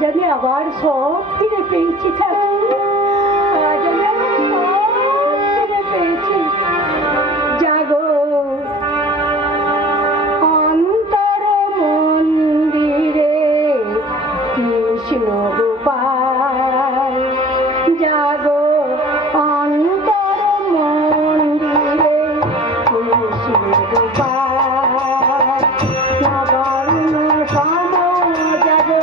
আজ আমি আবার সব ফিরে পেয়েছি ঠাকুর, আজ আমি আবার সব ফিরে পেয়েছি। জাগো অন্তর মন্দিরে কৃষ্ণ গোপাল, জাগো অন্তর মন্দিরে কৃষ্ণ গোপাল। নবারুণ সম জাগো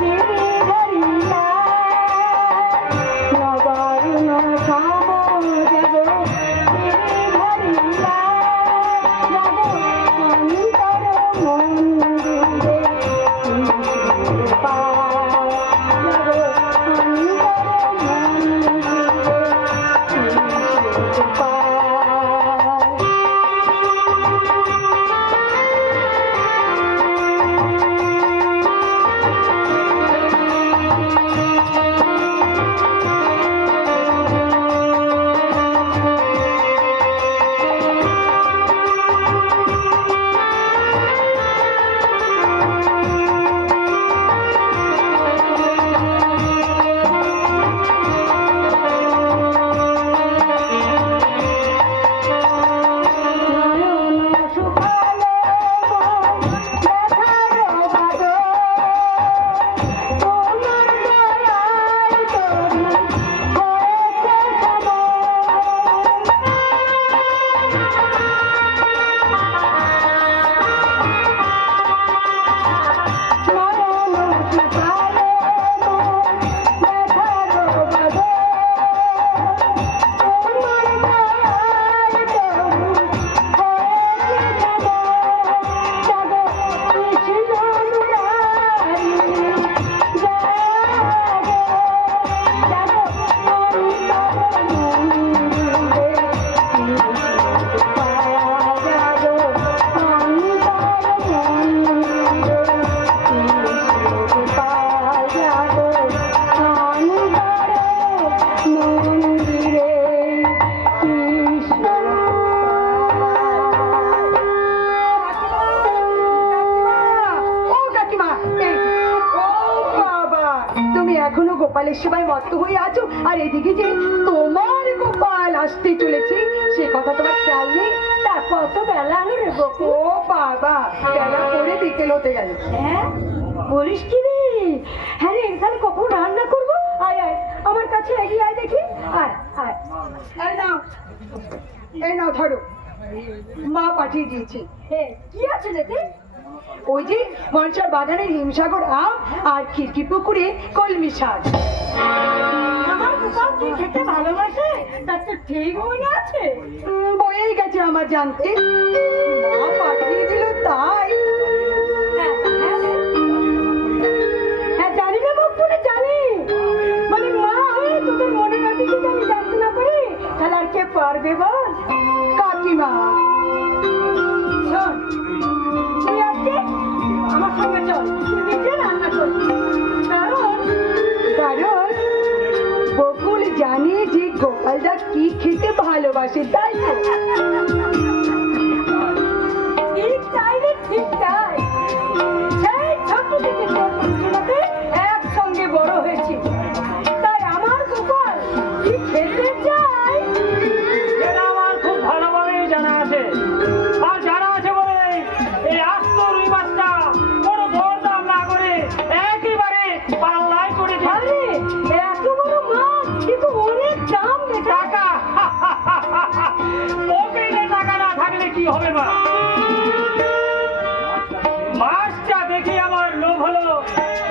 দেবী ধরিলা, নবারুণ সম জাগো দেবী ধরিলা, জাগো অন্তর মন্দিরে কৃষ্ণ গোপাল, জাগো অন্তর মন্দিরে কৃষ্ণ গোপাল। এখনো গোপালের সেবায় মত্ত হয়ে আছো, আর এদিকে যে তোমার গোপাল আসতে চলেছে সে কথা তোমার খেয়াল নেই? তা কত বেলা হলো গো? ও বাবা, বেলা পরে বিকেল হতে গেল। হ্যাঁ বলিস কি রে? হ্যাঁ রে, এখানে কখন রান্না করবো? আয় আয় আমার কাছে এগিয়ে আয় দেখি, আয় আয়। এই নাও, এই নাও ধরো, মা পাঠিয়ে দিয়েছে। কি আছে দেখি? ওই যে মনসার বাগানের হিমসাগর আম আর খিড়কি পুকুরে কলমি শাক। আমার গোপাল কি খেতে ভালোবাসে তা তো ঠিক মনে আছে, বয়েই গেছে আমার জানতে। মা পাঠিয়ে দিল তাই। হ্যাঁ জানি না বকুনে, জানি মানে মা হয়ে তোদের মনে রাখি যদি আমি জানতে না পারি তাহলে আর কে পারবে বল? কাকিমা শোন, তুই আজকে আমার সঙ্গে চল, তুই নিজে রান্না করবি। কারণ বকুল জানে যে গোপালদা কি খেতে ভালোবাসে, তাই তো? ঠিক তাই রে, ঠিক তাই। সেই ছোট থেকে একসঙ্গে বড় হয়েছি, তাই আমার গোপাল কি খেতে চাই সেটা আমার খুব ভালোভাবেই জানা আছে। আর জানা আছে বলে এই আস্ত রুই মাছটা কোনো দরদাম না করে একেবারে পাল্লাই করে আরে এত বড় মাছ কিন্তু অনেক দাম রে। টাকা পকেটে টাকা না থাকলে কি হবে মা? মাছটা দেখে আমার লোভ হলো,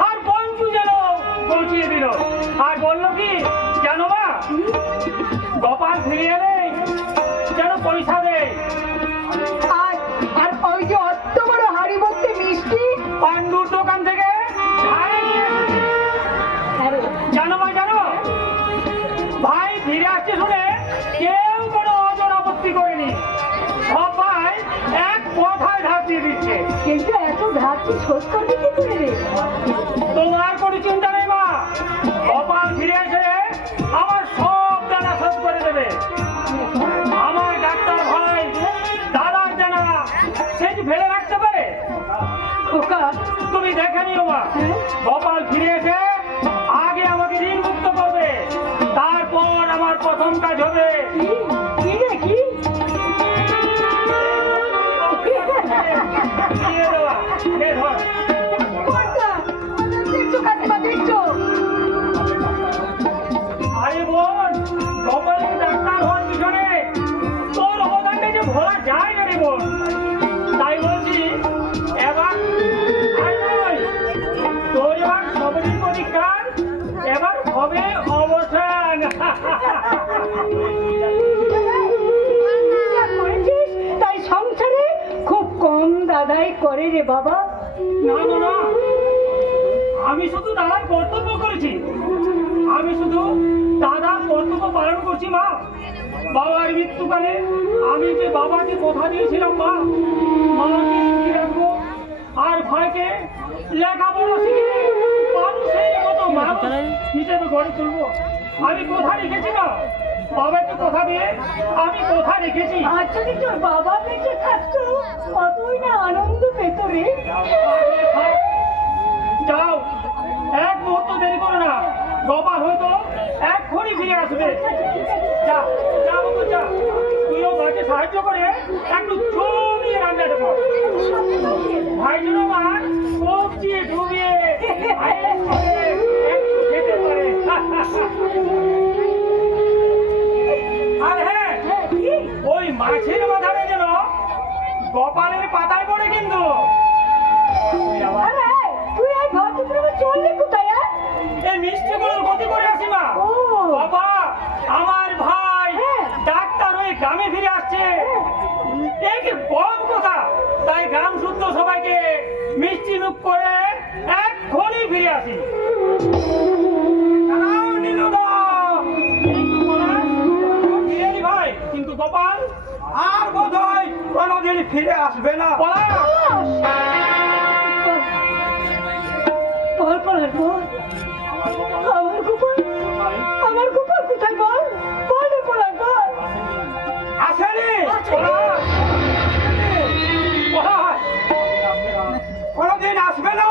আর পঞ্চু যেন পৌঁছিয়ে দিল আর বললো কি জানো মা, গোপাল ফিরে এলে যেন পয়সা দেয়। আর ওই যে অত বড় হাড়ি ভর্তি মিষ্টি পান্ডুর দোকান থেকে জানো মা, জানো ভাই ফিরে আসছে শুনে কেউ কোনো অজর আপত্তি করেনি, সবাই এক কথায় ধার দিয়ে দিচ্ছে। কিন্তু এত ধার কি শোধ করবি কি করে রে? তোমার কোনো চিন্তা নেই মা, গোপাল ফিরে এসে আমার সব দানা শোধ করে দেবে। আমার ডাক্তার ভাই দাদার দানা সে কি ফেলে রাখতে পারে? খোকা তুমি দেখে নিও মা, গোপাল ফিরে এসে যা করেছিস তাই সংসারে খুব কম দাদাই করে রে বাবা। না না না, আমি শুধু দাদার কর্তব্য করেছি, আমি শুধু দাদার কর্তব্য পালন করছি মা। বাবার মৃত্যুকালে আমি যে বাবাকে কথা দিয়েছিলাম মা, মাকে সুখী রাখবো আর ভাইকে লেখাপড়া শিখে মানুষের মতো মানুষ হিসেবে গড়ে তুলবো, আমি কথা রেখেছি না। বাবাকে কথা দিয়ে আমি কথা রেখেছি। আর যদি তোর বাবা বেঁচে থাকতো কতই না আনন্দ পেত রে। যাও, এক মুহূর্ত দেরি করো না, গোপাল হয়তো এক্ষুনি ফিরে আসবে। যা যা বাবু যা, তুইও ভাইকে সাহায্য করে একটু জমিয়ে রান্নাটা কর। ভাই যেন আমার সবজি ডুবিয়ে একটু খেতে পারে। আর হ্যাঁ, ওই মাছের মাথাটা যেন গোপালের পাতায় পড়ে কিন্তু। আরে তুই এই ভদ্রগ্রামে চললি কোথায়? এই মিষ্টিগুলোর গতি করে আসি মা। ও বাবা, আমার ভাই হ্যাঁ। ডাক্তার হয়ে গ্রামে ফিরে আসছে, এ কি বড় কথা। তাই গ্রাম শুদ্ধ সবাইকে মিষ্টি মুখ করে এক্ষুনি ফিরে আসি। দাঁড়াও নীলুদা। কিন্তু পলাশ, তুই ফিরে এলি ভাই, কিন্তু গোপাল আর বোধহয় কোনোদিন ফিরে আসবে না। পলাশ, বল বল বল আমার গোপাল কোথায় বল বল রে বল বল। আসেনি পলাশ, পলাশ, কোনোদিন আসবে না।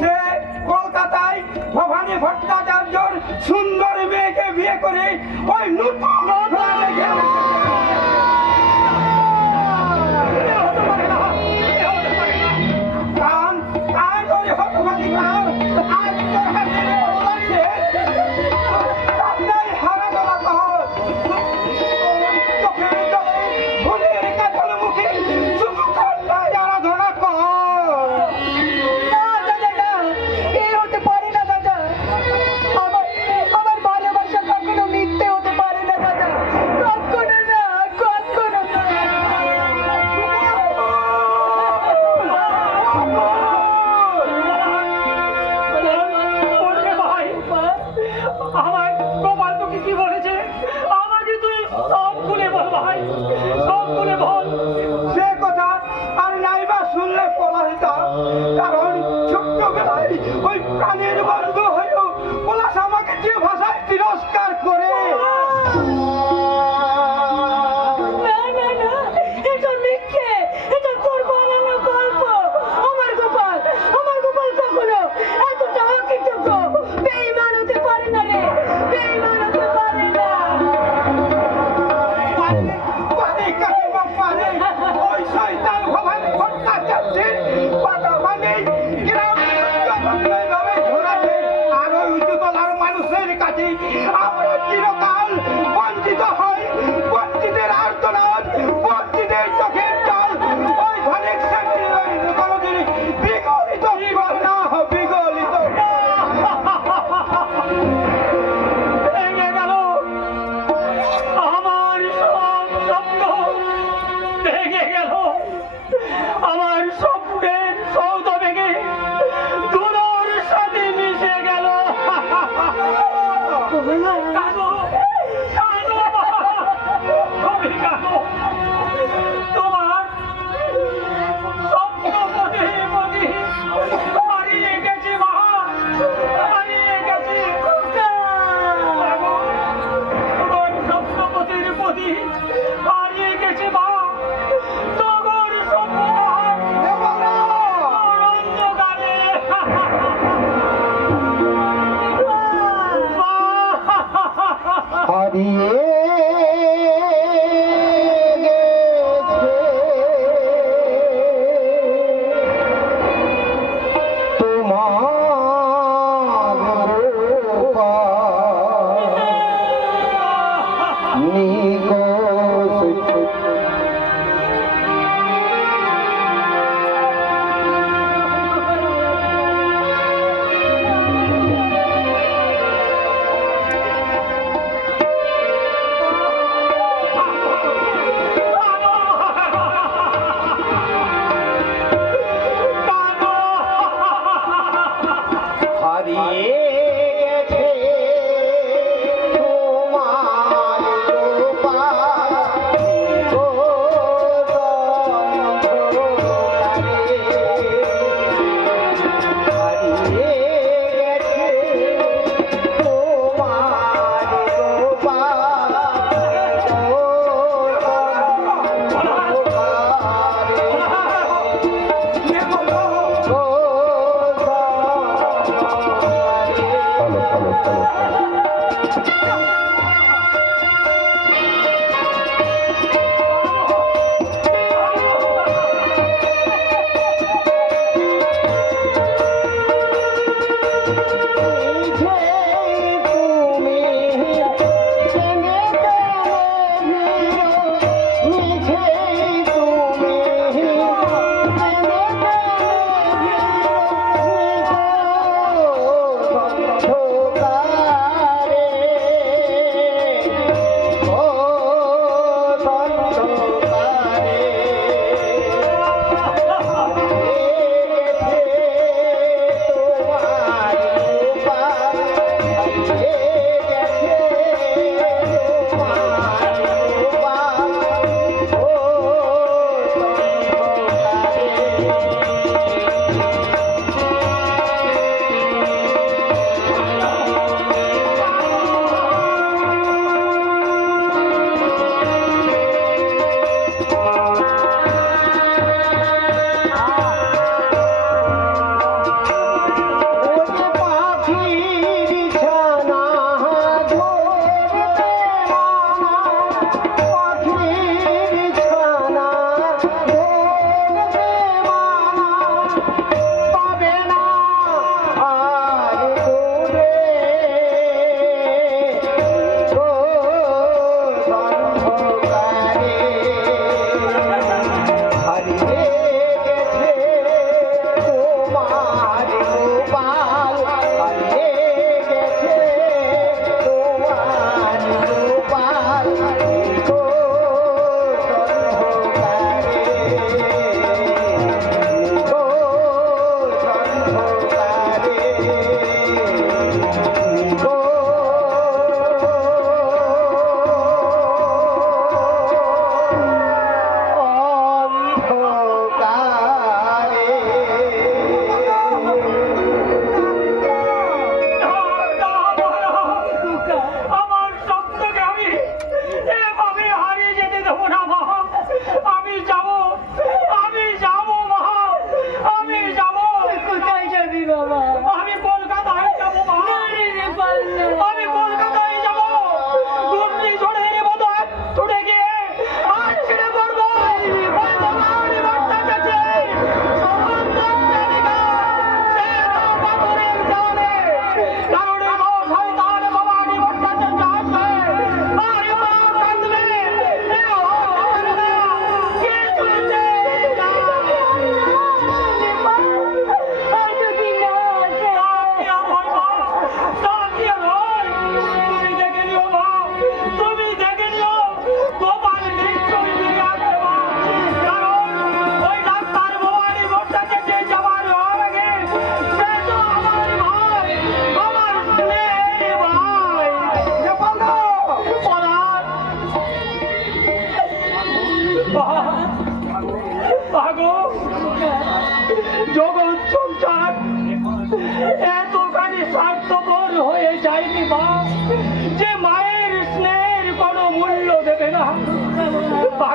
সে কলকাতায় ভবানী ভট্টাচার্যর সুন্দর মেয়েকে বিয়ে করে ওই নতুন ঘরে গেল। এ হতে পারে না, এ হতে পারে না। কান কান ধরে হতবাকি কান আজ তোর হাতে বলছে কান্নায় হারা গলা কর চোখের জলে ভুলের কাজল মুখে শুধু কান্নায় আরাধনা কর। না দাদা না, এই হতে পারে না দাদা। আমার ভালোবাসা কখনো মিথ্যে হতে পারে না দাদা, কখনো না, কখনো না। বলবে ভাই, আমার গোপাল তোকে কি বলেছে? আমাকে তুই সব খুলে বল ভাই, সব খুলে বল। সে কথা আর নাইবা শুনলে পলাশিতা, কারণ ছোট্টবেলায় ওই প্রাণের বন্ধু হয়েও পলাশ আমাকে যে ভাষায় তিরস্কার করে। না না না, এটা মিথ্যে, এটা তোর বানানো গল্প। আমার গোপাল কখনো এতটা অকৃতজ্ঞ বেঈমান হতে পারে না রে, বেঈমান হতে পারে না। পারে কাকিমা পারে, ওই শয়তান ভবানী ভট্টাচার্যের পাতা মানে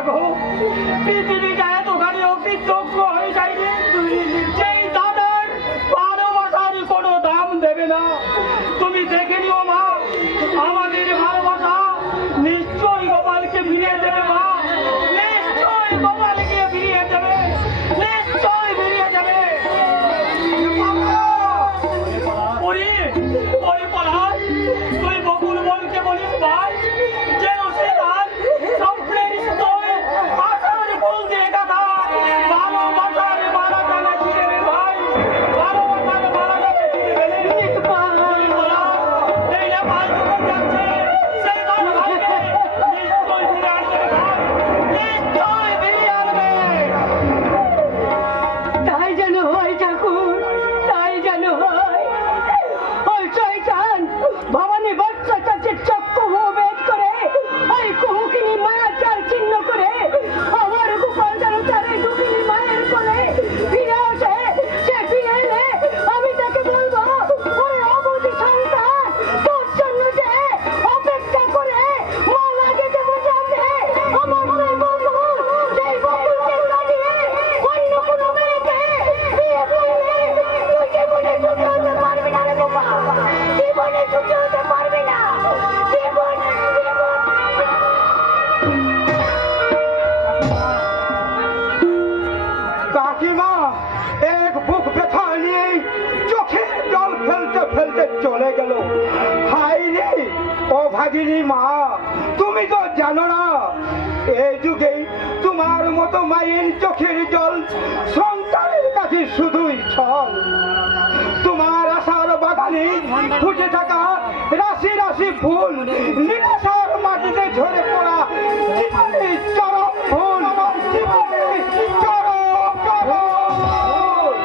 মাগো পৃথিবীটা এতখানি অকৃতজ্ঞ হয়ে যায়নি যেই দাদার ভালোবাসার কোনো দাম দেবে না। তুমি দেখে নিও মা, আমাদের ভালোবাসা নিশ্চয়ই গোপালকে ফিরিয়ে দেবে মা, নিশ্চয়ই গোপালকে ফিরিয়ে দেবে, নিশ্চয়ই ফিরিয়ে দেবে। ওরে ওরে পলাশ, তুই বকুল বলকে বলিস ভাই যেন সে তার স্বপ্নের স্থলে আশার ফুল দিয়ে গাঁথা ভালোবাসার মালা টানা দিয়ে দেবে ভাই, ভালোবাসার মালা টানা দিয়ে দেবে। এই যে ভাই যখন যাচ্ছে সেই তার ভাইকে নিশ্চয়ই ফিরে আসবে ভাই, নিশ্চয়ই ফিরে আসবে। তাই যেন হয় ঠাকুর, তাই যেন হয়। ওই শয়তান ভবানী বৎসচাচের চক্ষু ভেদ করে ওই কুহুকিনী মায়ার চাল চিহ্ন করে আমার গোপাল যেন তার এই দুঃখিনী মায়ের কোলে ফিরে আসে। সে ফিরে এলে আমি তাকে বলবো ওই অবধি সন্তান তোর জন্য যে অপেক্ষা করে মালা গেতে বসাবে আমার সেই বন্ধু, সেই বন্ধুকে কাটিয়ে অন্য কোনো মেয়েকে বিয়ে করলে তুই জীবনে সুখী হতে পারবি না রে বাবা, জীবনে সুখী হতে পারবি না, জীবনে কাকিমা এক বুক ব্যথা নিয়ে চোখে জল ফেলতে ফেলতে চলে গেল। হাই রে ও ভাগিনী মা, তুমি তো জানো না এই যুগে তোমার মতো মায়ের চোখের জল সন্তানের কাছে শুধুই ছল। তোমার আশার বাগানে ফুটে থাকা রাশি রাশি ফুল নিরাশার মাটিতে ঝরে পড়া জীবনের চরম ফুল, আমার জীবনের চরম চরম ফুল।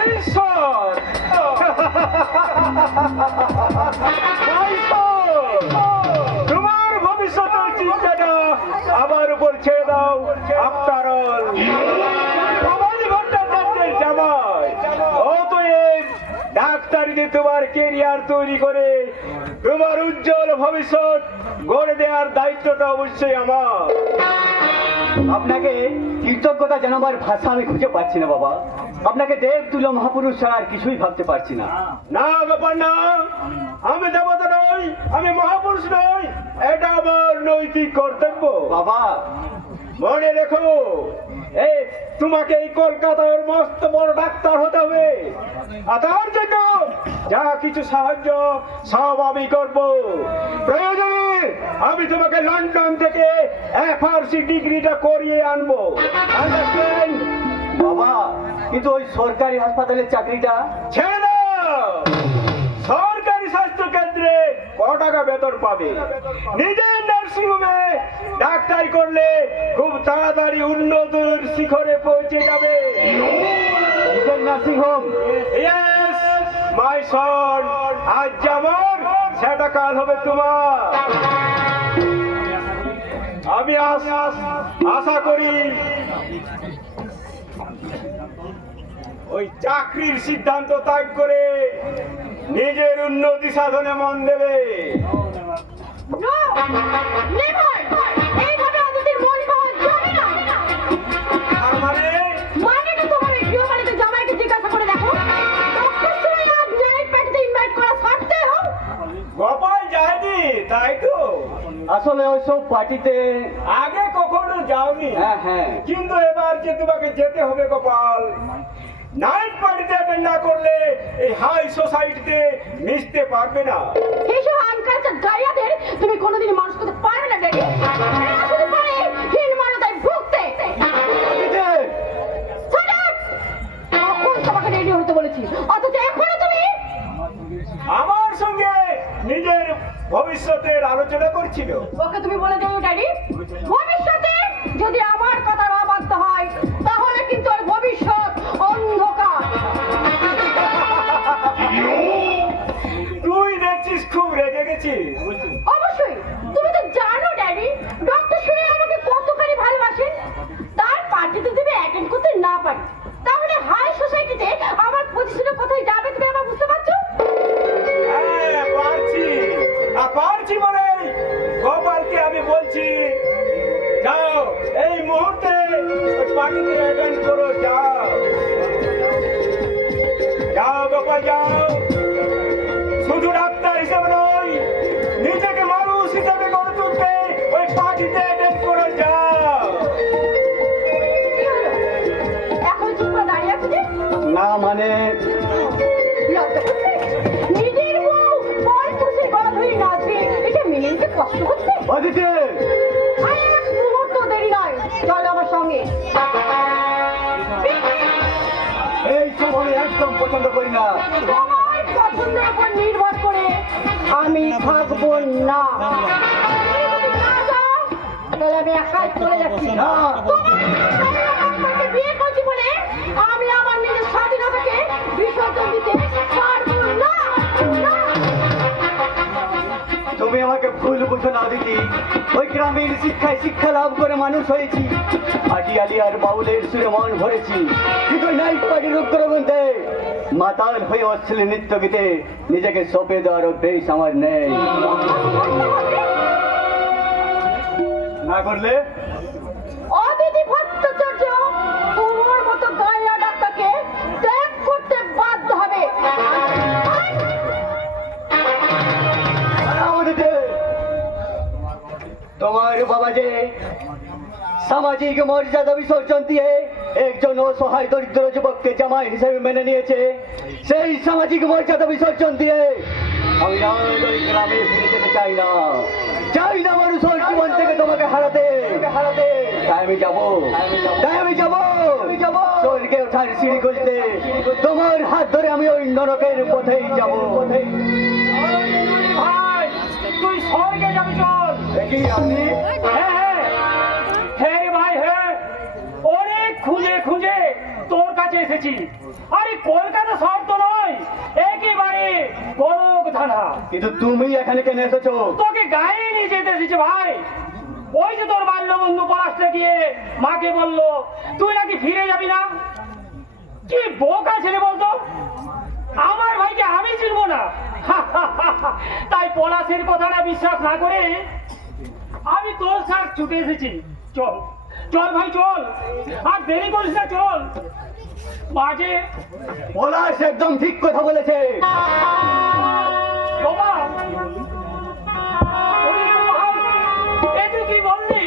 ভবিষ্যৎ তোমার ভবিষ্যতের চিন্তাটা আমার উপর ছেড়ে দাও। আফটার অল ভবানী ভট্টাচার্যের জামাই, অতএব ডাক্তারিতে তোমার কেরিয়ার তৈরি করে তোমার উজ্জ্বল ভবিষ্যৎ গড়ে দেওয়ার দায়িত্বটা অবশ্যই আমার। আপনাকে কৃতজ্ঞতা জানাবার ভাষা আমি খুঁজে পাচ্ছি না বাবা। আপনাকে দেব তুল্য মহাপুরুষ ছাড়া আর কিছুই ভাবতে পারছি না। না ব্যাপার না, আমি দেবতা নই, আমি মহাপুরুষ নই, এটা আমার নৈতিক কর্তব্য। বাবা মনে রেখো, এই তোমাকে এই কলকাতার মস্ত বড় ডাক্তার হতে হবে, আর তার জন্য যা কিছু সাহায্য সব আমি করব। প্রয়োজনে আমি তোমাকে লন্ডন থেকে FRC ডিগ্রিটা করিয়ে আনবো। আন্ডারস্ট্যান্ড? বাবা কিন্তু ওই সরকারি হাসপাতালের চাকরিটা ছেড়ে দাও। সরকারি স্বাস্থ্য কেন্দ্রে ক টাকা বেতন পাবে? নিজের নার্সিংহোমে ডাক্তারি করলে খুব তাড়াতাড়ি উন্নতির শিখরে পৌঁছে যাবে। নিজের নার্সিং হোম? ইয়েস মাই সন, আজ যেমন সেটা কাল হবে তোমার। আমি আশা করি ওই চাকরির সিদ্ধান্ত ত্যাগ করে নিজের উন্নতি সাধনে মন দেবে। এইভাবে আমাদের মন পাওয়া যাবে না। আর মানে মানেটা তোমার ওই গৃহপালিত জামাইকে জিজ্ঞাসা করে দেখো, ডক্টর আজ নাইট পার্টিতে ইনভাইট করা ছাড়তে হোক। গোপাল যায়নি তাই তো? আসলে ওইসব পার্টিতে আগে কখনো যাওনি, হ্যাঁ কিন্তু এবার যে তোমাকে যেতে হবে গোপাল। নাইট পার্টিতে অ্যাটেন্ড না করলে এই হাই সোসাইটিতে মিশতে পারবে না। এইসব আনকালচার গাইয়াদের তুমি কোনোদিন মানুষ করতে পারবে না ড্যাডি। এরা শুধু পারে হীনমানতায় ভুগতে। তখন তোমাকে রেডি হতে বলেছি, অথচ এখনো তুমি আমার সঙ্গে নিজের ভবিষ্যতের আলোচনা করছিল। ওকে তুমি বলে দেবে ড্যাডি, ভবিষ্যতে যদি আমার কথা না মানতে হয় তাহলে কিন্তু ওর ভবিষ্যৎ অন্ধকার। তুই দেখছিস খুব রেগে গেছিস। অবশ্যই, তুমি তো জানো ড্যাডি পারি, তাহলে হাই সোসাইটিতে আমার পজিশনে কোথায় যাবে তুমি আমার বুঝতে পারছো? হ্যাঁ পারছি, পারছি মানে গোপালকে আমি বলছি যাও এই মুহূর্তে পার্টিতে অ্যাটেন্ড করো, যাও যাও গোপাল যাও। শুধু ডাক্তার হিসেবে নয়, নিজেকে মানুষ হিসেবে গড়ে তুলতে ওই পার্টিতে অ্যাটেন্ড করো, যাও। কি হলো? এখন চুপ করে দাঁড়িয়ে আছো যে? না মানে লজ্জা করছে? নিজের বউ পর পুরুষের গলা ধরে নাচবে, এটা মেনে নিতে কষ্ট হচ্ছে? অদিতি, আর এক মুহূর্ত দেরি নয়, চলো আমার সঙ্গে। এই সব আমি একদম পছন্দ করি না। তোমার পছন্দের উপর নির্ভর করে আমি থাকবো না। তুমি যদি না যাও, তাহলে আমি একাই চলে যাচ্ছি। না। তোমার আমাকে বিয়ে করছি বলে আমি আমার নিজের স্বাধীনতাকে বিসর্জন দিতে পারবো না। না। তুমি আমাকে ভুল বুঝো না দিদি। ওই গ্রামের শিক্ষায় শিক্ষা লাভ করে মানুষ হয়েছি, আটিয়ালি আর বাউলের সুরে মন ভরেছি, কিন্তু নাইট পার্টির উগ্রবন্ধে মাতাল হয়ে অশ্লীল নৃত্য গীতে নিজেকে সঁপে দেওয়ার অভ্যেস আমার নেই। না করলে অদিতি ভট্টাচার্য তোমার মতো গাইয়া ডাক্তারকে ত্যাগ করতে বাধ্য হবে। তোমার বাবা যে সামাজিক মর্যাদা বিসর্জন দিয়ে একজন অসহায় দরিদ্র যুবককে জামাই হিসেবে মেনে নিয়েছে, সেই সামাজিক মর্যাদা বিসর্জন দিয়ে আমি আর ওই গ্রামে ফিরে যেতে চাই না। চাই না মানুষের জীবন থেকে তোমাকে হারাতে। তাই আমি যাবো, স্বর্গে ওঠার সিঁড়ি খুঁজতে তোমার হাত ধরে আমি ওই নরকের পথেই যাবো। ভাই তুই স্বর্গে যাবি, চল। দেখি আপনি হ্যাঁ হ্যাঁ হ্যাঁ রে ভাই, হ্যাঁ অনেক খুঁজে খুঁজে তোর কাছে এসেছি। আরে কলকাতা শহর তো নয়, একেবারে বড় থানা। কিন্তু তুমি এখানে কেন এসেছো? তোকে গায়ে নিয়ে যেতে এসেছে ভাই। ওই যে তোর বাল্য বন্ধু পলাশটা গিয়ে মাকে বললো তুই নাকি ফিরে যাবি না। কি বোকা ছেলে বলতো, আমার ভাইকে আমি চিনবো না। তাই পলাশের কথাটা বিশ্বাস না করে আমি তোর সাথে ছুটে এসেছি। চল চল ভাই চল, আর দেরি করিস না, চল। মাঝে পলাশ একদম ঠিক কথা বলেছে। বাবা এ তুই কি বললি?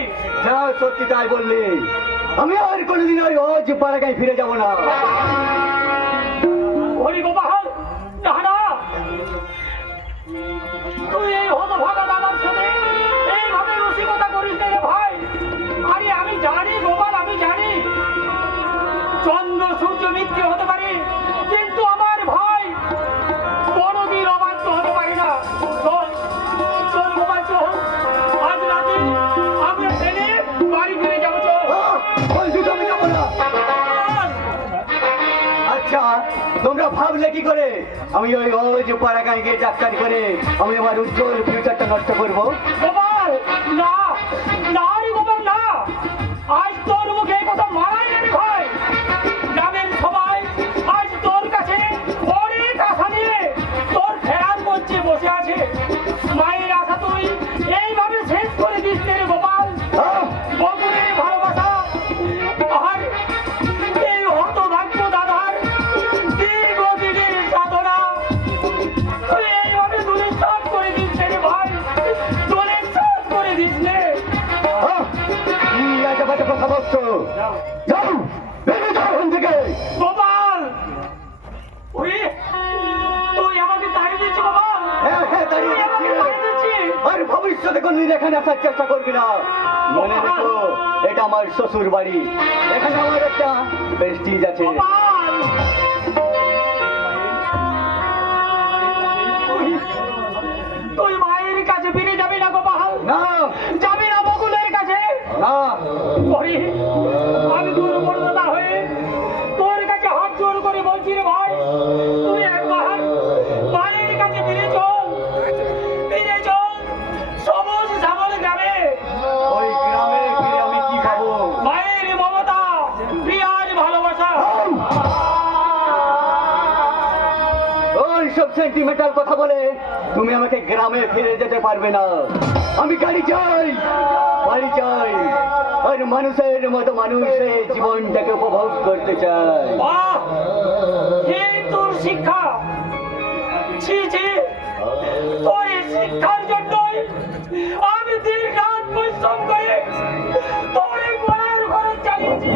যা সত্যি তাই বললি। আমি আর কোনোদিন ওই অজ পাড়াগায় ফিরে যাব না। হরি গোপাল, না না, তুই এই হতভাগা দাদার সাথে এইভাবে রসিকতা করিস না রে ভাই। আরে আমি জানি গোপাল, আমি জানি চন্দ্র সূর্য মিথ্যে হতে পারে, কিন্তু আমার ভাই কোনোদিন অবাধ্য হতে পারে না। চল চল গোপাল, চল। আজ রাতে আমরা ট্রেনে বাড়ি ফিরে যাবো, চল। বলছি তো আমি যাবো না। চল। আচ্ছা তোমরা ভাবলে কি করে আমি ওই অজ পাড়াগায় গিয়ে ডাক্তারি করে আমি আমার উজ্জ্বল ফিউচারটা নষ্ট করবো? গোপাল না, না রে গোপাল না, আজ তোর মুখে এই কথা মানাই না রে ভাই। গ্রামের সবাই আজ তোর কাছে অনেক আশা নিয়ে তোর ফেরার মঞ্চে বসে আছে। মায়ের আশা তুই এইভাবে শেষ করে দিস রে গোপাল। আহ! বন্ধুদের ভালোবাসা আর এই হতভাগ্য দাদার দীর্ঘদিনের সাধনা তুই এইভাবে দুলিশান করে দিস রে ভাই, দুলিশান করে দিস রে। আহ! কি আজেবাজে কথা বলছো? যাও, বেরিয়ে যাও এখান থেকে। গোপাল তুই তুই আমাকে তাড়িয়ে দিচ্ছি গোপাল, হ্যাঁ, হ্যাঁ, দাঁড়িয়ে তুই আমাকে তাড়িয়ে দিচ্ছি। দিচ্ছি। আর ভবিষ্যতে কোনদিন এখানে আসার চেষ্টা করবি না। মনে রেখো, এটা আমার শ্বশুর বাড়ি, এখানে আমার একটা প্রেস্টিজ আছে। গোপাল তুই মায়ের কাছে ফিরে যাবি না গোপাল, না যাবি না বকুলের কাছে। না, হরি, আমি দুর্বলতা হয়ে তোর কাছে হাত জোর করে বলছি রে ভাই, তুই একবার মায়ের কাছে ফিরে চল, ফিরে চল সবুজ শ্যামল গ্রামে। ওই গ্রামে ফিরে আমি কি খাবো? মায়ের মমতা, প্রিয়ার ভালোবাসা সেন্টিমেন্টাল কথা বলে তুমি আমাকে গ্রামে ফিরে যেতে পারবে না। আমি গাড়ি চাই, বাড়ি চাই, আর মানুষের মতো মানুষের জীবনটাকে উপভোগ করতে চাই। বাহ, এই তোর শিক্ষা! ছি ছি, তোর এই শিক্ষার জন্যই আমি দিন রাত পরিশ্রম করে তোর এই পড়ার খরচ চালিয়েছি।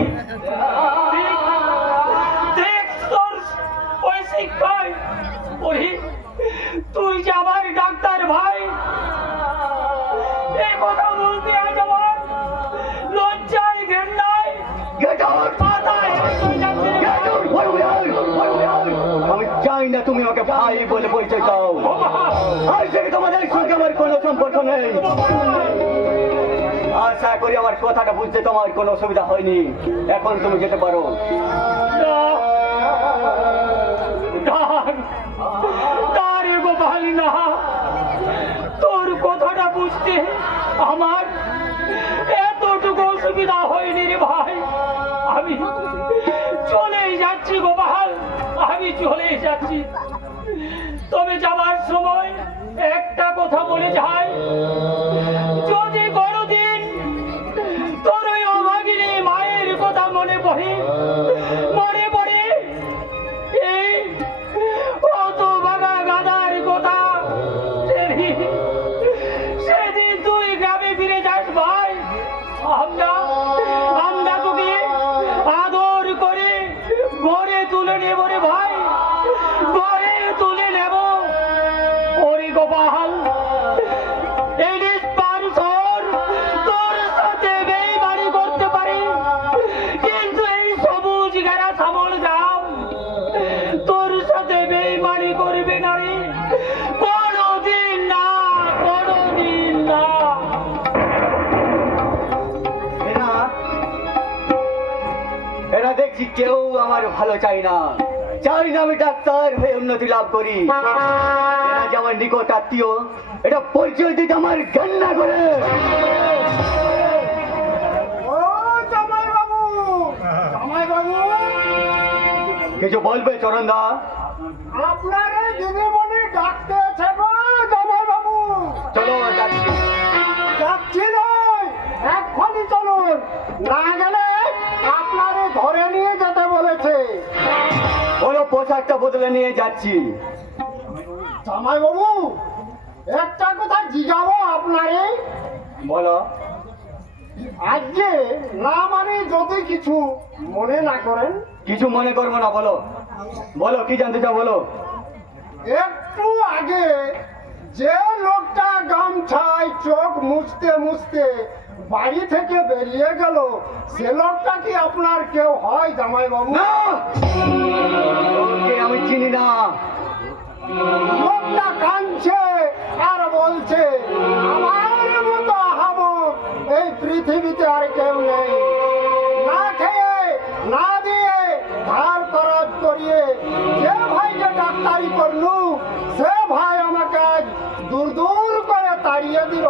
দেখ, দেখ তোর ওই শিক্ষায় ওই তুই যে আমার ডাক্তার ভাই, এই কথা বলতে আজ আমার লজ্জায় ঘেন্নায় Get out! মাথায় হেঁট হয়ে যাচ্ছে রে Get out! Why we are? Why we are? আমি চাই না তুমি আমাকে ভাই বলে পরিচয় দাও। বাবা! আজ থেকে তোমাদের সঙ্গে আমার কোনো সম্পর্ক নেই। আশা করি আমার কথাটা বুঝতে তোমার কোনো অসুবিধা হয়নি। এখন তুমি যেতে পারো। গোপাল না, তোর কথাটা বুঝতে আমার এতটুকু অসুবিধা হয়নি রে ভাই। আমি চলেই যাচ্ছি গোপাল, আমি চলেই যাচ্ছি। তবে যাবার সময় একটা কথা বলে যাই, যদি কোনোদিন তোর ওই অভাগিনী মায়ের কথা মনে পড়ে এই অত বাগা গাদার কথা, সেদিন তুই গ্রামে ফিরে যাস ভাই। আমরা তোকে আদর করে ঘরে তুলে নেব রে ভাই, ঘরে তুলে নেব। ওরে গোপাল, এই নিষ্পার তোর সাথে বেইমানি করতে পারে, কিন্তু এই সবুজ ঘেরা শ্যামল গ্রাম তোর সাথে বেইমানি করবে না রে, কোনোদিন না, কোনোদিন না। এরা এরা দেখছি কেউ আমার ভালো চাই না, চাই না আমি ডাক্তার হয়ে উন্নতি লাভ করি। এরা যে আমার নিকট আত্মীয়, এটা পরিচয় দিতে আমার ঘৃণা করে। ও জামাই বাবু, জামাই বাবু, কিছু বলবে চরণদা? আপনারে দিদিমণি ডাকতেছে গো জামাই বাবু। চলো যাচ্ছি। যাচ্ছি নয়, এক্ষুনি চলুন, না গেলে আপনারে ধরে নিয়ে যেতে বলেছে। বলো পোশাকটা বদলে নিয়ে যাচ্ছি। জামাই বাবু, একটা কথা জিজ্ঞাবো আপনারে। বলো। আজকে না মানে যদি কিছু মনে না করেন, কিছু মনে করবো না, বলো বলো কি জানতে চাও বলো। একটু আগে যে লোকটা গামছায় চোখ মুছতে মুছতে বাড়ি থেকে বেরিয়ে গেল, সে লোকটা কি আপনার কেউ হয় জামাই বাবু? না, ওকে আমি চিনি না। লোকটা কাঁদছে আর বলছে, আমার মতো আহামক এই পৃথিবীতে আর কেউ নেই। না খেয়ে না দিয়ে ধার খরচ করিয়ে যে ভাইকে ডাক্তারি করলু, সে ভাই আমাকে আজ দূর দূর করে তাড়িয়ে দিল।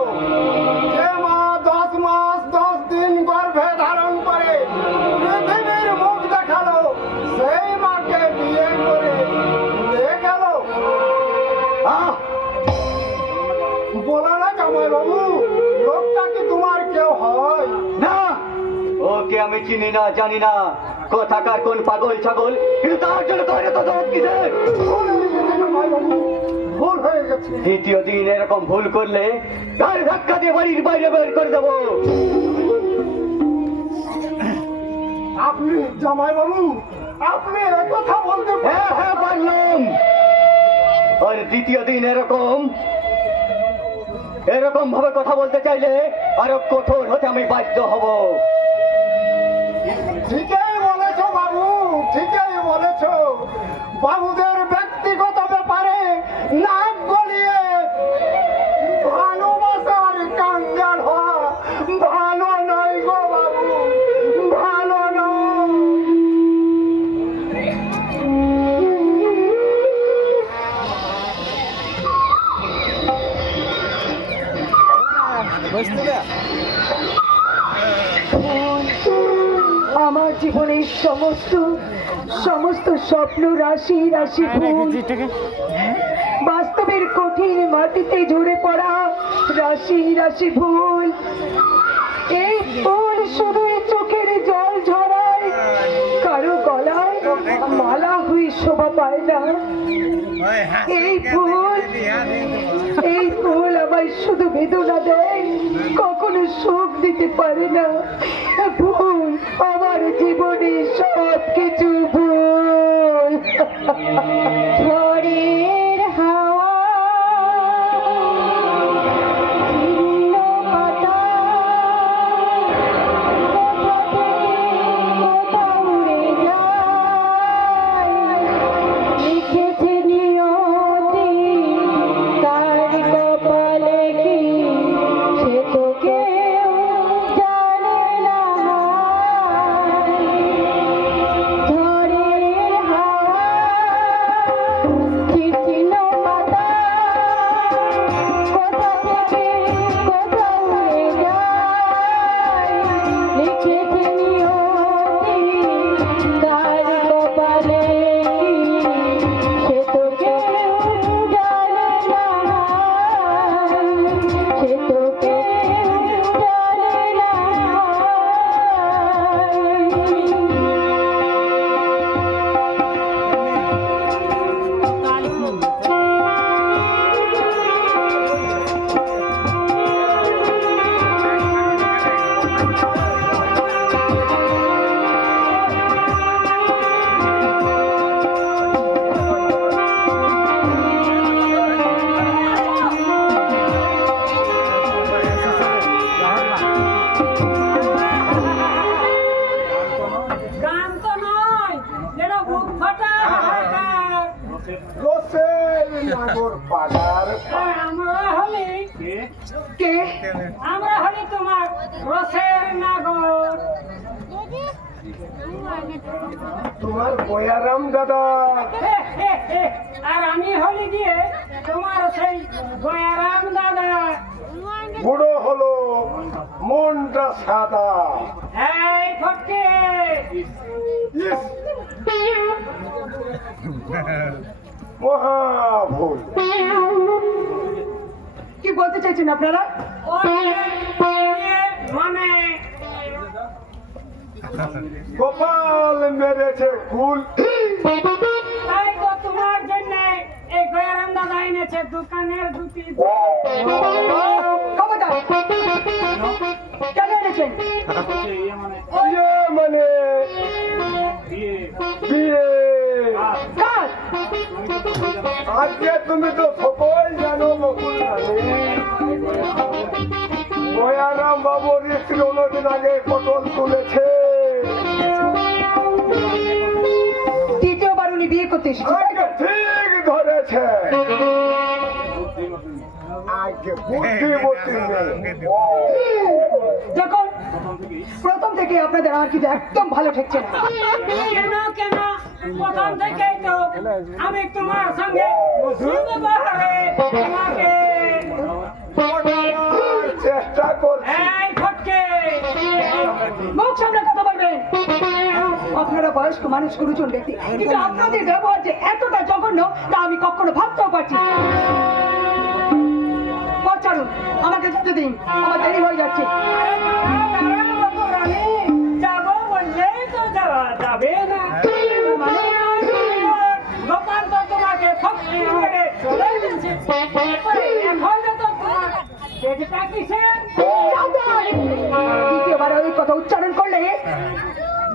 যে মা 10 মাস 10 দিন গর্ভে ধারণ করে পৃথিবীর মুখ দেখালো, সেই মাকে বিয়ে করে উড়ে গেল। আহ, বলো না জামাই বাবু, লোকটা কি তোমার কেউ হয়? না, ওকে আমি চিনি না, জানি না কোথাকার কোন পাগল ছাগল, কিন্তু তার জন্য তোর এত দরদ কিসের? ভুল হয়ে গেছে জামাই বাবু, ভুল হয়ে গেছে। দ্বিতীয় দিন এরকম ভুল করলে গাড়ি ধাক্কা দিয়ে বাড়ির বাইরে বের করে দেবো। আপনি জামাই বাবু, আপনি কথা বলতে হ্যাঁ হ্যাঁ পারলাম। আর দ্বিতীয় দিন এরকম ভাবে কথা বলতে চাইলে আরো কঠোর হতে আমি বাধ্য হব। ঠিকই বলেছো বাবু, ঠিকই বলেছো। বাবুদের ব্যক্তিগত ব্যাপারে নাক গলিয়ে ভালোবাসার কাঙ্গাল হওয়া ভালো নয় গো বাবু, ভালো নয়। আমার জীবনের সমস্ত সমস্ত স্বপ্ন রাশি রাশি ভুল, বাস্তবের কঠিন মাটিতে ঝরে পড়া রাশি রাশি ভুল। এই ফুল শুধু চোখের জল ঝরায়, কারো গলায় মালা হয়ে শোভা পায় না। এই ফুল আমায় শুধু বেদনা দেয়, কখনো সুখ দিতে পারে না। ফুল আমার জীবনে সব কিছু ভুল। ঝড়ের হাওয়া ছিন্ন পাতা, কোথা থেকে কোথা উড়ে যায়, লিখেছে নিয়তি তার কপালে কি, সে তো কেউ জানে না। ঝড়ের হাওয়া ছিন্ন পাতা, কোথা থেকে কোথা উড়ে যায়, লিখেছে নিয়তি কার কপালে কি, সে তো কেউ জানে না, সে তো কেউ জানে না। গান তো নয়, যেটা বুক ফাটা হাহাকার। রসের নাগর পাড়ার আর আমরা হলি কে? আমরা হলি তোমার রসের নাগর। তোমার বয়ারাম দাদা। আর আমি হলি দিয়ে তোমার সেই গয়ারাম দাদা। বুড়ো হলো মনটা সাদা। এই ফটকে, ইস, মহা ভুল। কি বলতে চাইছেন আপনারা? মানে গোপাল মেরেছে কুল। তাই তো তোমার জন্য এই গয়ারাম দাদা এনেছে দোকানের দুটি। খবরদার! কেন এনেছেন? ইয়ে মানে বিয়ে। কার? আজকে তুমি তো সকল জানো নকুল রানী। বয়ারাম বাবুর স্ত্রী অন্যদিন আগে পটল তুলেছে। দ্বিতীয়বার উনি বিয়ে করতে এসেছেন, তাই তো? আজকে ঠিক ধরেছে। আজকে বুদ্ধিমতী মেয়ে। যখন প্রথম থেকে আপনাদের আর কিছু একদম ভালো ঠেকছে না। কেন কেন প্রথম থেকেই তো আমি তোমার সঙ্গে সুন্দরভাবে তোমাকে চেষ্টা করছি। এই ফটকে মুখ সামনে কথা বলবেন। আপনারা বয়স্ক মানুষ, গুরুজন ব্যক্তি, কিন্তু আপনাদের ব্যবহার যে এতটা জঘন্য তা আমি কখনো ভাবতেও পারছি না। পথ ছাড়ুন, আমাকে যেতে দিন, আমার দেরি হয়ে যাচ্ছে। যাবো বললে তো যাওয়া যাবে না। মানে দোকান তো তোমাকে ফটকে মেরে চলে গেছে। এখন তো তোমার পেটটা কিসের? দ্বিতীয়বার ওই কথা উচ্চারণ করলে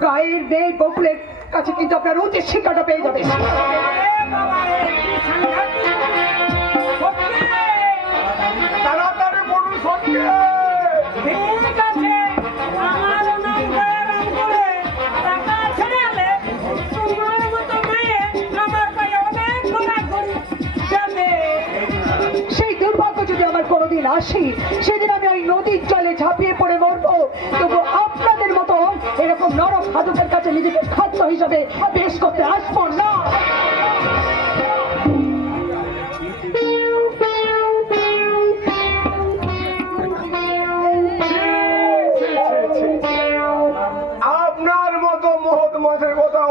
গায়ের মেয়ে বকুলের কাছে কিন্তু আপনার উচিত শিক্ষাটা পেয়ে যাবে। তাড়াতাড়ি বলুন সঙ্গে। ঠিক আছে, আমার নাম গয়ারাম করে টাকা ছেড়ালে তোমার মতো মেয়ে আমার পায়ে অনেক ঘোরাঘুরি যাবে। সেই দুর্ভাগ্য যদি আমার কোনোদিন আসে, সেদিন আমি ওই নদীর জলে ঝাঁপিয়ে পড়ে মরবো, তবু আপনাদের মতো এরকম নরক সাধকের কাছে নিজেকে খাদ্য হিসাবে পেশ করতে আসবো না। আপনার মতো মহৎ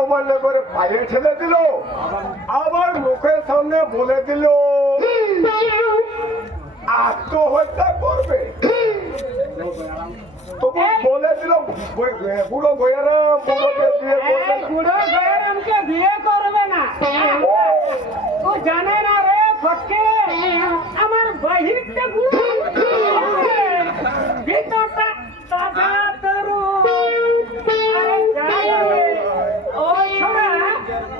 অমান্য করে পায়ে ঠেলে দিল, আবার মুখের সামনে বলে দিল আত্মহত্যা করবে। তবু বলে দিল বুড়ো গয়ারাম বুড়োকে বিয়ে করবে না। বুড়ো গয়ারামকে বিয়ে করবে না। ও জানে না রে ফটকে, আমার বাহিরটা বুড়ো, ভিতরটা তাজা তরুণ। আরে জানে রে, ওই ছোড়া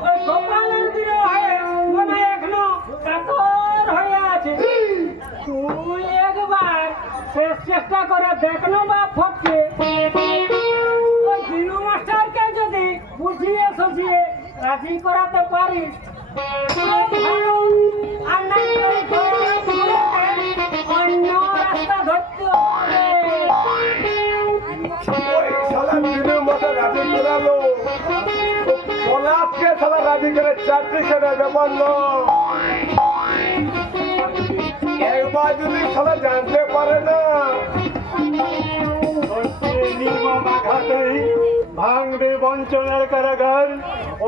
ওই গোপালের বিরহে মনে হয় এখনো কাতর হয়ে আছে। তুই একবার শেষ চেষ্টা করে দেখলো বা ফটকে, ওই দিনু মাস্টারকে যদি বুঝিয়ে সুঝিয়ে রাজি করাতে পারিস ভালো, আর নাই অন্য রাস্তা ধরতে হবে। ওই শালা দিনের মতো রাজি করালো, পলাশকে শালা রাজি করে চাকরি করে ব্যাপার একবার যদি শালা জানতে পারে না, নির্মম আঘাতেই ভাঙবে বঞ্চনার কারাগার,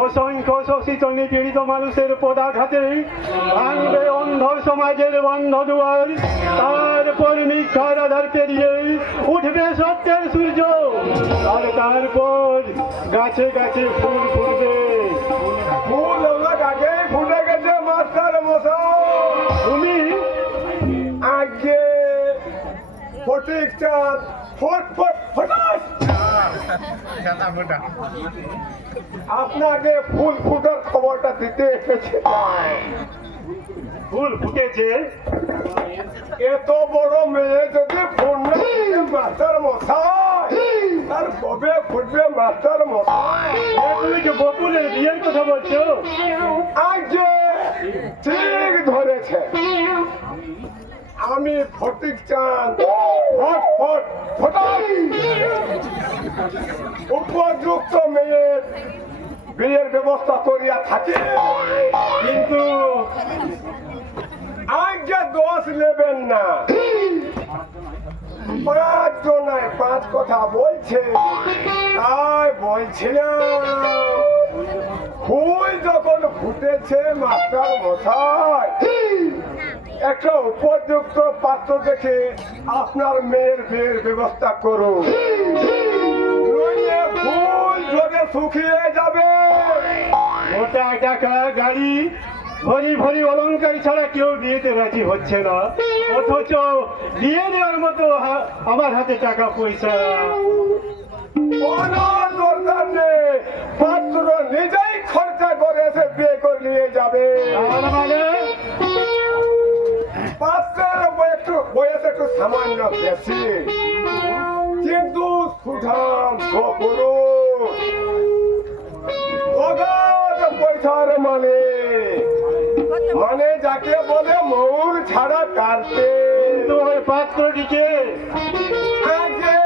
অসংখ্য শোষিত নিপীড়িত মানুষের পদাঘাতে ভাঙবে অন্ধ সমাজের বন্ধ দুয়ার, তারপর মিথ্যার আধার পেরিয়ে উঠবে সত্যের সূর্য, আর তারপর গাছে গাছে ফুল ফুটবে। ফুল ওগুলো গাছে ফুটে গেছে মাস্টার মশাই। তুমি আগে ফটিক চাঁদ ফট ফট ফটাস আপনাকে ফুল ফুটার খবরটা দিতে এসেছে। ফুল ফুটেছে, এত বড় মেয়ে যদি ফুল না ফুটে মাস্টার মশাই, আর কবে ফুটবে মাস্টার মশাই? তুমি কি বকুলের বিয়ের কথা বলছো? আগে ঠিক ধরেছে, আমি ফটিক চাঁদ ফট ফট ফটাস উপযুক্ত মেয়ের বিয়ের ব্যবস্থা করিয়া থাকি, কিন্তু আগে দোষ নেবেন না। 5 জনায় 5 কথা বলছে, তাই বলছিলাম ফুল যখন ফুটেছে মাস্টার মশাই, একটা উপযুক্ত পাত্র দেখে আপনার মেয়ের বিয়ের ব্যবস্থা করুন, নইলে ফুল ঝরে শুকিয়ে যাবে। মোটা টাকা গাড়ি ভরি ভরি অলঙ্কার ছাড়া কেউ বিয়েতে রাজি হচ্ছে না, অথচ বিয়ে দেওয়ার মতো আমার হাতে টাকা পয়সা। কোনো দরকার নেই, পাত্র নিজেই খরচা করে এসে বিয়ে করে নিয়ে যাবে। আর মানে পাত্রের বয়স একটু সামান্য বেশি, কিন্তু সুঠাম গরু অগাধ পয়সার মানে যাকে বলে ময়ূর ছাড়া কাটতে। কিন্তু ওই পাত্রটিকে আগে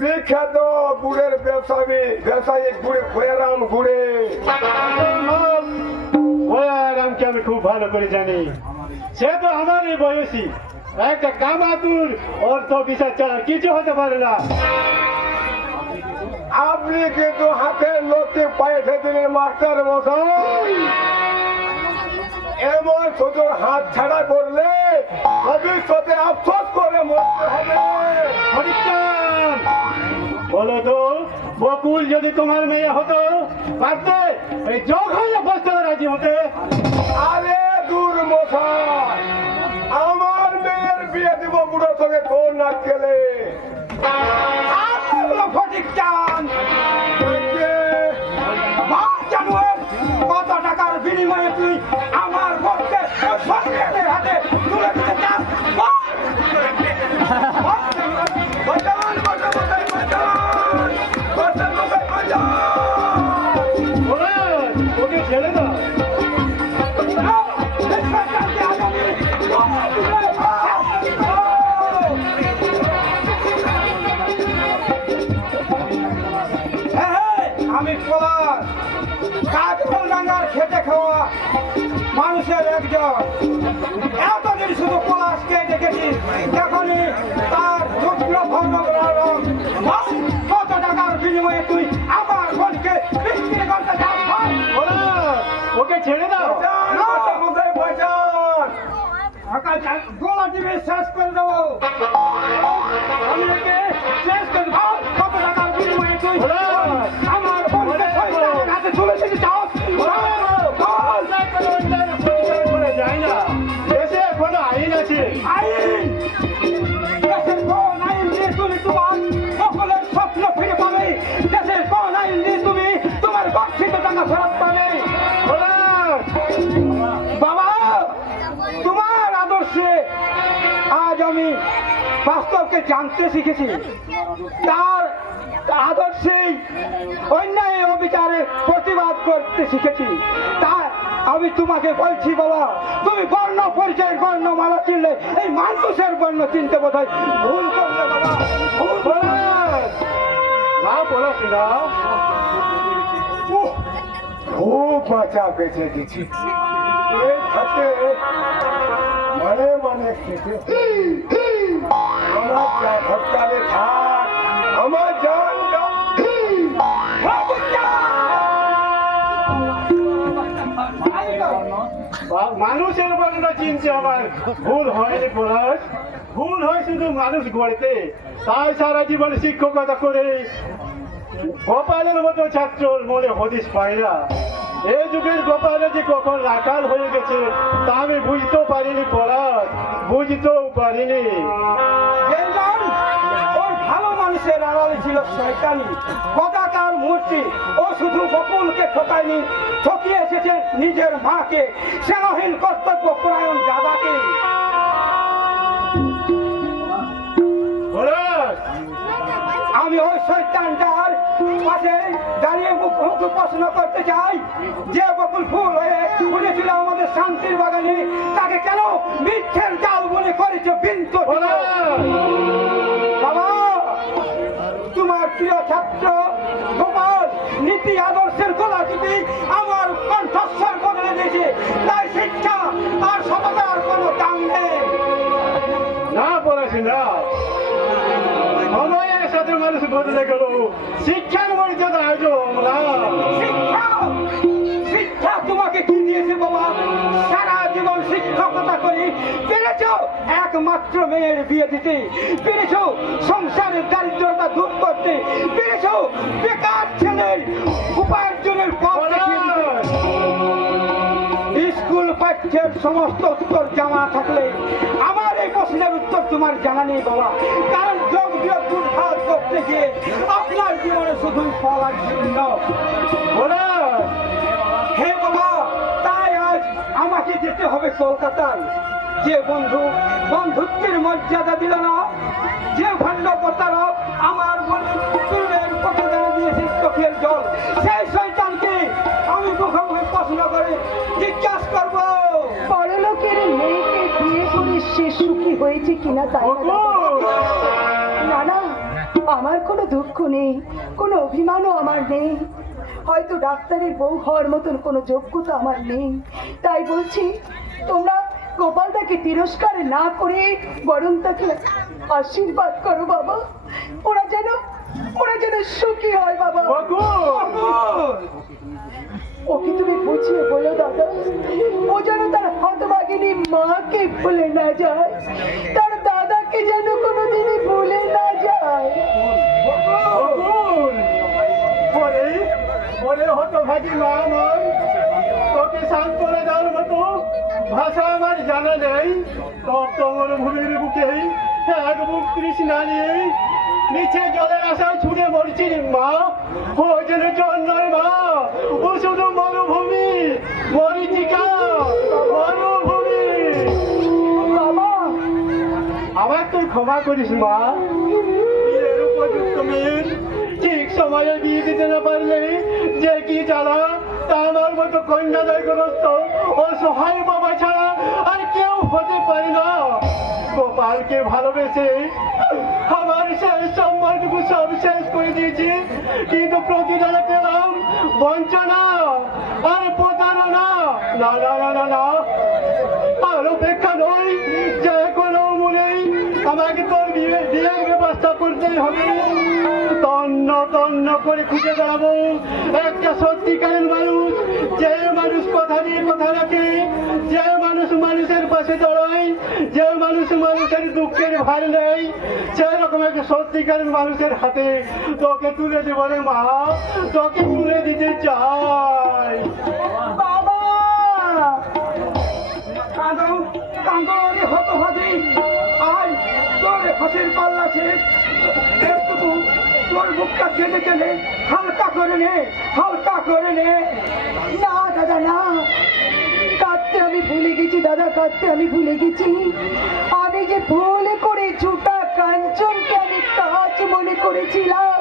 বিখ্যাত গুড়ের ব্যবসায়ী গুড়ে খয়ারাম গুড়ে। ওয়ারামকে আমি খুব ভালো করে জানি, সে তো আমারই বয়সী, একটা কামাতুর অর্থ বিচার ছাড়া কিছু হতে পারে না। আপনি কিন্তু হাতের লোককে পায়ে দিলেন মাস্টার মশাই, এমন সুযোগ হাত ছাড়া করলে ভবিষ্যতে আফসোস করে মরতে হবে। হরিচাঁদ, বলো তো বকুল যদি তোমার মেয়ে হতো পারতে এই জঘন্য প্রস্তাবে রাজি হতে? আরে দূর মশাই, আমার মেয়ের বিয়ে দিব বুড়োর সঙ্গে কোন না গেলে ফটিক চাঁদ কত টাকার বিনিময়ে তুই আমার বোনকে সরকারের হাতে তুলে দিতে চাস? বাঁচান, বাঁচান, বাঁচান, বাঁচান, বাঁচান, বাঁচান, বাঁচান। ওকে ছেড়ে দাও। আমি পলাশ, কাকরাঙ্গার খেটে খাওয়া মানুষের একজন। এতদিন শুধু পলাশকে দেখেছি, যখনই তার রুদ্র ভগ্ন কত টাকার বিনিময়ে তুই আমার বোনকে গোলা টিভি শেষ করে দেবো। আমি একে শেষ করে দেবো। কত টাকার বিনিময়ে তুই আমার বোনকে 6 টাকার হাতে তুলে দিতে চাস? করে যায় না, দেশে এখনো আইন আছে। আইন দেশের কোন আইন দিয়ে তুমি তোমার সকলের স্বপ্ন ফিরে পাবে? দেশের কোন আইন দিয়ে তুমি তোমার গচ্ছিত টাকা ফেরত পাবে? বাবা, তোমার আদর্শে আজ আমি বাস্তবকে জানতে শিখেছি। তার আদর্শেই অন্যায় অবিচারে প্রতিবাদ করতে শিখেছি। তাই আমি তোমাকে বলছি বাবা, তুমি বর্ণ পরিচয়ের বর্ণমালা চিনলে এই মানুষের বর্ণ চিনতে বোধহয় ভুল করলে বাবা, ভুল করলে। না পড়াশোনা খুব বাঁচা বেঁচে গেছি। এই হাতে মানে মানে খেতে আমার যা হরতালে থাক, আমার জানটা মানুষের বর্ণ চিনতে আমার ভুল হয়নি পলাশ, ভুল হয় শুধু মানুষ গড়তে। তাই সারা জীবন শিক্ষকতা করে গোপালের মতো ছাত্র মনে হদিস পায় না। এই যুগের গোপালে যে কখন রাখাল হয়ে গেছে তা আমি বুঝতেও পারিনি পলাশ, বুঝতেও পারিনি। দেখলাম ওর ভালো মানুষের আড়ালে ছিল শয়তানি কদাকার মূর্তি। ও শুধু বকুলকে ঠকায়নি, ঠকিয়ে এসেছে নিজের মাকে, সেনাহীন কর্তব্য পরায়ণ দাদাকে। পলাশ, আমি ওই শয়তানটার পাশে দাঁড়িয়ে মুখোমুখি প্রশ্ন করতে চাই, যে বকুল ফুল হয়ে ফুটেছিল আমাদের শান্তির বাগানে, তাকে কেন মিথ্যের জাল বলে করেছে বিন্তু? বাবা, তোমার প্রিয় ছাত্র গোপাল নীতি আদর্শের গোলা টিপি আমার কণ্ঠস্বর বদলে দিয়েছে। তাই শিক্ষা আর সততার কোনো দাম নেই। না পড়াশোনা সময়ের সাথে মানুষ বদলে গেল, শিক্ষার মর্যাদা আজও না। শিক্ষা শিক্ষা তোমাকে কি দিয়েছে বাবা? সারা জীবন শিক্ষকতা করে পেরেছ একমাত্র মেয়ের বিয়ে দিতে, পেরেছ সংসারের দারিদ্রতা দূর করতে, পেরেছ বেকার ছেলের উপার্জনের পথ দেখিয়ে দিতে। স্কুল পাঠ্যের সমস্ত উত্তর জানা থাকলে আমার এই প্রশ্নের উত্তর তোমার জানা নেই বাবা। কারণ যোগ বিয়োগ গুণভাগ করতে গিয়ে আপনার জীবনে শুধুই ফলার চিহ্ন। হে বাবা, তাই আজ আমাকে যেতে হবে কলকাতায়। যে বন্ধু বন্ধুত্বের মর্যাদা দিল না, যে ভণ্ড প্রতারক আমার পূর্বের প্রতিদানে দিয়েছে চোখের জল, সেই শয়তানকে আমি মুখোমুখি প্রশ্ন করে জিজ্ঞাসা করবো। পরলোকের মেয়েকে বিয়ে করে সে সুখী হয়েছে কিনা তাই না? না না, আমার কোনো দুঃখ নেই, কোনো অভিমানও আমার নেই। হয়তো ডাক্তারের বউ হওয়ার মতন কোনো যোগ্যতা আমার নেই। তাই বলছি, তোমরা গোপালদাকে তিরস্কার না করে বরং তাকে আশীর্বাদ করো বাবা। ওরা যেন সুখী হয় বাবা। ওকে তুমি বুঝিয়ে বলো দাদা, ও যেন তার হতভাগিনী মাকে ভুলে না যায়, তার দাদাকে যেন কোনোদিনই ভুলে না যায়। মনে হতো ভাগি মা আমার, তোকে সান্ত্বনা দেওয়ার মতো ভাষা আমার জানা নেই। তপ্ত মরুভূমির বুকে এক বুক তৃষ্ণা নিয়ে নিচে জলের আশায় ছুটে মরছি মা। ও যেন জল নয় মা, ও শুধু মরুভূমি, মরিচিকা মরুভূমি। বাবা, আমার তুই ক্ষমা করিস মা। বিয়ের উপযুক্ত মেয়ের ঠিক সময়ে বিয়ে দিতে না পারলে যে কি জ্বালা, তা আমার মতো কন্যাদয়গ্রস্ত ও সহায় বাবা ছাড়া আর কেউ হতে পারে না। গোপালকে ভালোবেসে আমার শেষ সম্মানটুকু সব শেষ করে দিয়েছি, কিন্তু প্রতিদানে পেলাম বঞ্চনা আর প্রতারণা। না না না না না, আর অপেক্ষা নয়, যে কোনো মূলেই আমাকে তোর বিয়ের ব্যবস্থা করতেই হবে। তন্ন তন্ন করে খুঁজে বেড়াবো একটা সত্যিকারের মানুষ, যে মানুষ কথা দিয়ে কথা রাখে, যে মানুষ মানুষের পাশে পাশে দাঁড়াই, যে মানুষের দুঃখের ভার নেই, সেই রকম একটা সত্যিকারের মানুষের হাতে তোকে তুলে দেব রে মা, তোকে তুলে দিতে চাই। বাবা কাঁদো কাঁদো রে হতভাগী, আয় তোর হাসির পাল্লা শেষ, একটু তোর বুকটা কেঁদে কেঁদে হালকা করে নে, হালকা করে নে। না দাদা না, কাঁদতে আমি ভুলে গেছি দাদা, কাঁদতে আমি ভুলে গেছি। আমি যে ভুল করে ছোটা কাঞ্চনকে আমি কাজ মনে করেছিলাম,